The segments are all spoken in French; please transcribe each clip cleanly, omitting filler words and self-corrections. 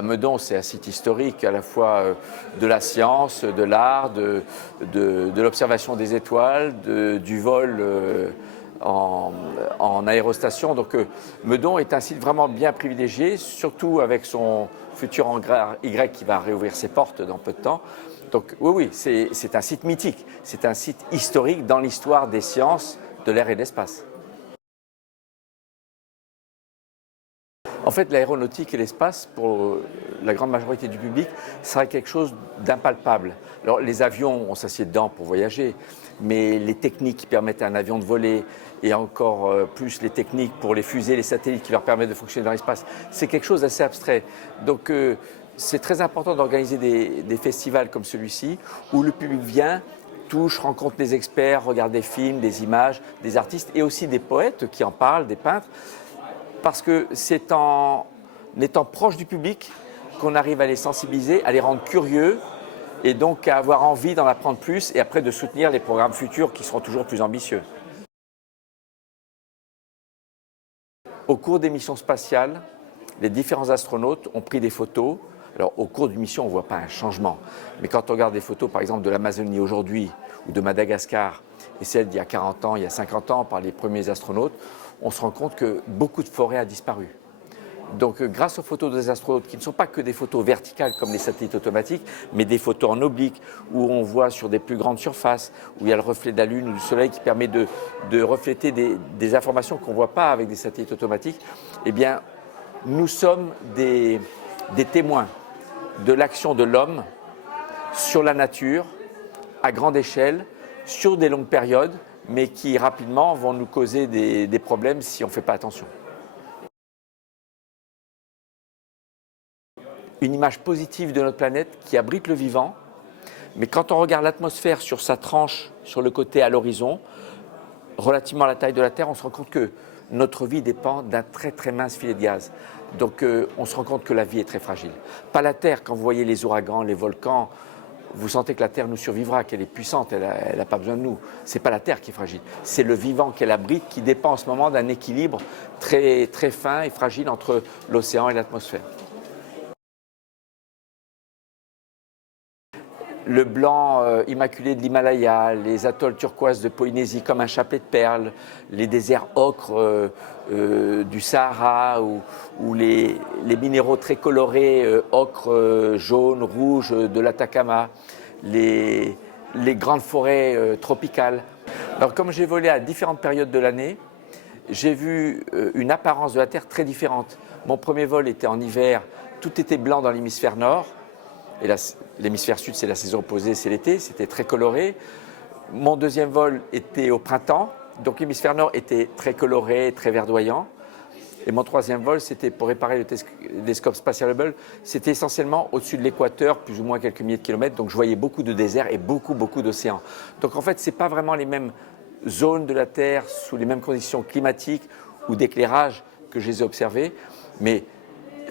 Meudon, c'est un site historique à la fois de la science, de l'art, de l'observation des étoiles, du vol en aérostation. Donc Meudon est un site vraiment bien privilégié, surtout avec son futur hangar Y qui va réouvrir ses portes dans peu de temps. Donc oui, c'est un site mythique, c'est un site historique dans l'histoire des sciences, de l'air et de l'espace. En fait, l'aéronautique et l'espace, pour la grande majorité du public, sera quelque chose d'impalpable. Alors, les avions, on s'assied dedans pour voyager, mais les techniques qui permettent à un avion de voler, et encore plus les techniques pour les fusées, les satellites qui leur permettent de fonctionner dans l'espace, c'est quelque chose d'assez abstrait. Donc, c'est très important d'organiser des festivals comme celui-ci, où le public vient, touche, rencontre des experts, regarde des films, des images, des artistes, et aussi des poètes qui en parlent, des peintres, parce que c'est en étant proche du public qu'on arrive à les sensibiliser, à les rendre curieux et donc à avoir envie d'en apprendre plus et après de soutenir les programmes futurs qui seront toujours plus ambitieux. Au cours des missions spatiales, les différents astronautes ont pris des photos. Alors au cours d'une mission, on ne voit pas un changement, mais quand on regarde des photos par exemple de l'Amazonie aujourd'hui ou de Madagascar et celles d'il y a 40 ans, il y a 50 ans par les premiers astronautes, on se rend compte que beaucoup de forêts a disparu. Donc grâce aux photos des astronautes, qui ne sont pas que des photos verticales comme les satellites automatiques, mais des photos en oblique, où on voit sur des plus grandes surfaces, où il y a le reflet de la Lune ou du Soleil qui permet de refléter des informations qu'on ne voit pas avec des satellites automatiques, eh bien, nous sommes des témoins de l'action de l'homme sur la nature, à grande échelle, sur des longues périodes, mais qui rapidement vont nous causer des problèmes si on ne fait pas attention. Une image positive de notre planète qui abrite le vivant, mais quand on regarde l'atmosphère sur sa tranche, sur le côté à l'horizon, relativement à la taille de la Terre, on se rend compte que notre vie dépend d'un très très mince filet de gaz. Donc on se rend compte que la vie est très fragile. Pas la Terre, quand vous voyez les ouragans, les volcans, vous sentez que la Terre nous survivra, qu'elle est puissante, elle n'a pas besoin de nous. Ce n'est pas la Terre qui est fragile, c'est le vivant qu'elle abrite qui dépend en ce moment d'un équilibre très, très fin et fragile entre l'océan et l'atmosphère. Le blanc immaculé de l'Himalaya, les atolls turquoises de Polynésie comme un chapelet de perles, les déserts ocre du Sahara ou les minéraux très colorés ocre, jaune, rouge de l'Atacama, les grandes forêts tropicales. Alors comme j'ai volé à différentes périodes de l'année, j'ai vu une apparence de la Terre très différente. Mon premier vol était en hiver, tout était blanc dans l'hémisphère nord. Et l'hémisphère sud, c'est la saison opposée, c'est l'été, c'était très coloré. Mon deuxième vol était au printemps, donc l'hémisphère nord était très coloré, très verdoyant. Et mon troisième vol, c'était pour réparer le télescope spatial Hubble. C'était essentiellement au-dessus de l'équateur, plus ou moins quelques milliers de kilomètres, donc je voyais beaucoup de déserts et beaucoup d'océans. Donc en fait, ce n'est pas vraiment les mêmes zones de la Terre, sous les mêmes conditions climatiques ou d'éclairage que je les ai observées, mais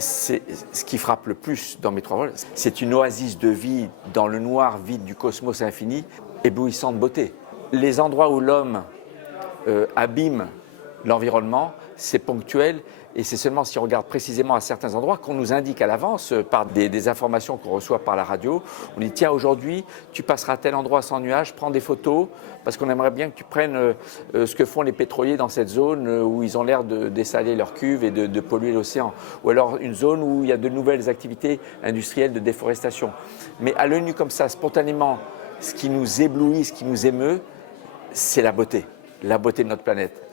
c'est ce qui frappe le plus dans mes trois vols. C'est une oasis de vie dans le noir vide du cosmos infini, éblouissant de beauté. Les endroits où l'homme abîme l'environnement, c'est ponctuel et c'est seulement si on regarde précisément à certains endroits qu'on nous indique à l'avance par des informations qu'on reçoit par la radio. On dit tiens, aujourd'hui tu passeras à tel endroit sans nuage, prends des photos parce qu'on aimerait bien que tu prennes ce que font les pétroliers dans cette zone où ils ont l'air de dessaler leurs cuves et de polluer l'océan. Ou alors une zone où il y a de nouvelles activités industrielles de déforestation. Mais à l'œil nu comme ça, spontanément, ce qui nous éblouit, ce qui nous émeut, c'est la beauté de notre planète.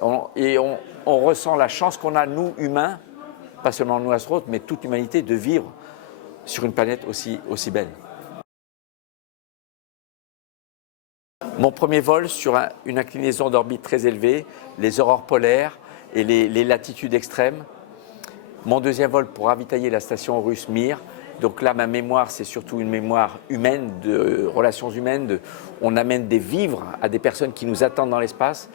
On ressent la chance qu'on a, nous, humains, pas seulement nous astronautes, mais toute l'humanité, de vivre sur une planète aussi belle. Mon premier vol sur une inclinaison d'orbite très élevée, les aurores polaires et les latitudes extrêmes. Mon deuxième vol pour ravitailler la station russe Mir. Donc là, ma mémoire, c'est surtout une mémoire humaine, de relations humaines. On amène des vivres à des personnes qui nous attendent dans l'espace.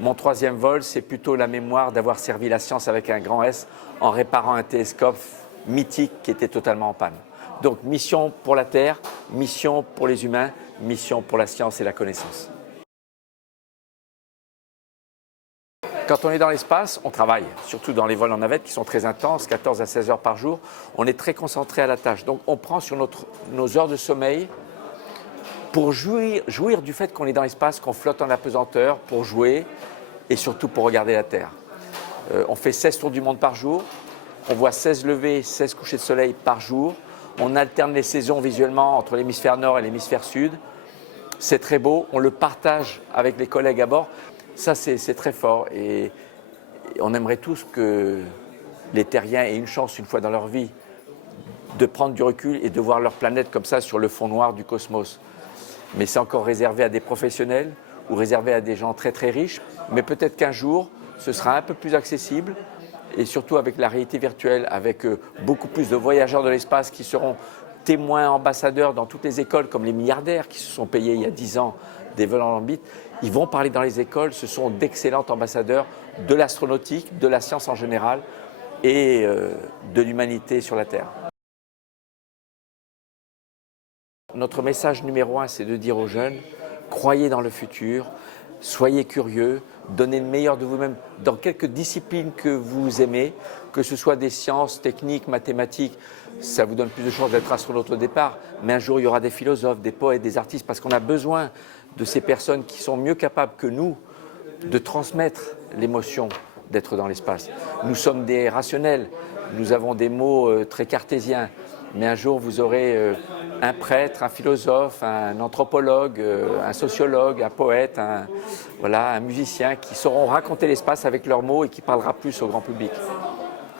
Mon troisième vol, c'est plutôt la mémoire d'avoir servi la science avec un grand S en réparant un télescope mythique qui était totalement en panne. Donc mission pour la Terre, mission pour les humains, mission pour la science et la connaissance. Quand on est dans l'espace, on travaille, surtout dans les vols en navette qui sont très intenses, 14 à 16 heures par jour. On est très concentré à la tâche. Donc on prend sur nos heures de sommeil pour jouir du fait qu'on est dans l'espace, qu'on flotte en apesanteur, pour jouer et surtout pour regarder la Terre. On fait 16 tours du monde par jour, on voit 16 levées, 16 couchers de soleil par jour. On alterne les saisons visuellement entre l'hémisphère nord et l'hémisphère sud. C'est très beau, on le partage avec les collègues à bord. Ça, c'est très fort et on aimerait tous que les terriens aient une chance une fois dans leur vie de prendre du recul et de voir leur planète comme ça sur le fond noir du cosmos. Mais c'est encore réservé à des professionnels ou réservé à des gens très très riches. Mais peut-être qu'un jour, ce sera un peu plus accessible et surtout avec la réalité virtuelle, avec beaucoup plus de voyageurs de l'espace qui seront témoins, ambassadeurs dans toutes les écoles, comme les milliardaires qui se sont payés il y a 10 ans des vols en orbite. Ils vont parler dans les écoles, ce sont d'excellents ambassadeurs de l'astronautique, de la science en général et de l'humanité sur la Terre. Notre message numéro 1, c'est de dire aux jeunes, croyez dans le futur, soyez curieux, donnez le meilleur de vous-même dans quelques disciplines que vous aimez, que ce soit des sciences, techniques, mathématiques, ça vous donne plus de chances d'être astronaute au départ, mais un jour il y aura des philosophes, des poètes, des artistes, parce qu'on a besoin de ces personnes qui sont mieux capables que nous de transmettre l'émotion d'être dans l'espace. Nous sommes des rationnels, nous avons des mots très cartésiens, mais un jour vous aurez un prêtre, un philosophe, un anthropologue, un sociologue, un poète, un musicien qui sauront raconter l'espace avec leurs mots et qui parlera plus au grand public.